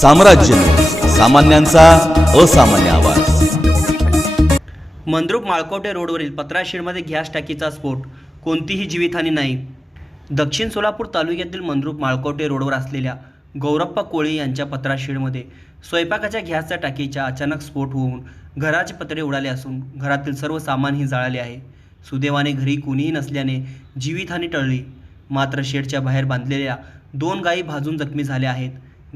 साम्राज्य. सामान्यांचा असामान्य आवाज. मंद्रुप माळकोटे रोडवरील पत्राशीडमध्ये गॅस टाकीचा स्फोट. कोणतीही जीवितहानी नाही. दक्षिण सोलापूर तालुक्यातील मंद्रुप माळकोटे रोडवर असलेल्या गौरप्पा कोळी यांच्या पत्राशीडमध्ये स्वयंपाकाच्या गॅसच्या टाकीच्या अचानक स्फोट होऊन घराचे पत्रे उडाले असून घरातील सर्व सामानही जळाले आहे. सुदैवाने घरी कोणीही नसल्याने जीवितहानी टळली. मात्र शेडच्या बाहेर बांधलेल्या दोन गायी भाजून जखमी झाल्या आहेत.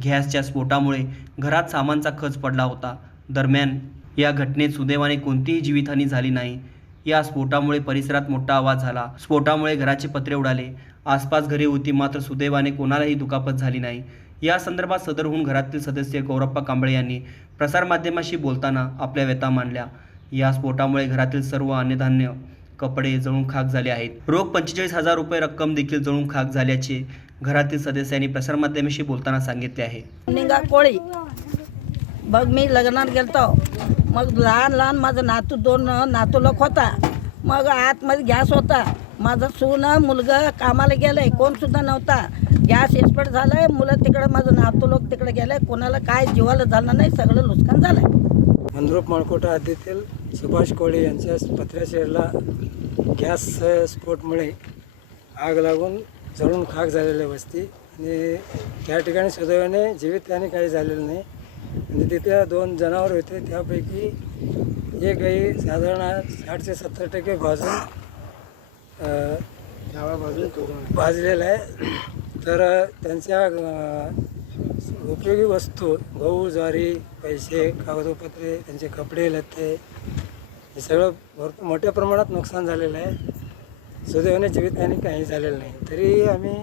गॅसच्या स्फोटामुळे घरात सामानचा खच पडला होता. दरम्यान या घटनेत सुदैवाने कोणतीही जीवितहानी झाली नाही. या स्फोटामुळे परिसरात मोठा आवाज झाला. स्फोटामुळे घराचे पत्रे उडाले. आसपास घरे होती मात्र सुदैवाने कोणालाही दुखापत झाली नाही. या संदर्भात सदरहून घरातील सदस्य गौरप्पा कांबळे यांनी प्रसारमाध्यमाशी बोलताना आपल्या व्यथा मांडल्या. या स्फोटामुळे घरातील सर्व अन्नधान्य कपडे जळून खाक झाले आहेत. रोख पंचेचाळीस हजार रुपये रक्कम देखील जळून खाक झाल्याचे घरातील सदस्यांनी प्रसारमाध्यमाशी बोलताना सांगितले आहे. निघा कोळी मग मी लग्नात गेलतो. मग लहान लहान माझं नातू दोन नातू लोक होता. मग आतमध्ये गॅस होता. माझं सून मुलगा कामाला गेलंय. कोण सुद्धा नव्हता. गॅस एक्सपर्ट झालाय. मुलं तिकडं माझं नातू लोक तिकडे गेले. कोणाला काय जीवाला झालं नाही. सगळं नुकसान झालंय. मंद्रुप माळकोटा हद्दीतील सुभाष कोळी यांच्या पत्र्या शेडला गॅस स्फोटमुळे आग लागून जळून खाक झालेली वस्ती आणि त्या ठिकाणी सुदैवाने जीवित आणि काही झालेलं नाही. आणि तिथे दोन जनावर होते त्यापैकी एक गाई साधारण साठ ते सत्तर टक्के भाजून भाजलेला आहे. तर त्यांच्या उपयोगी वस्तू गहू ज्वारी पैसे कागदोपत्रे त्यांचे कपडे लत्ते हे सगळं भरपूर मोठ्या प्रमाणात नुकसान झालेलं आहे. सुदैवाने जीवित आणि काही झालेलं नाही. तरी आम्ही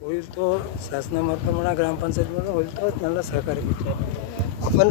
होईल तो शासनामार्फत म्हणा ग्रामपंचायत म्हणून होईल तो त्यांना सहकार्य करतो. आपण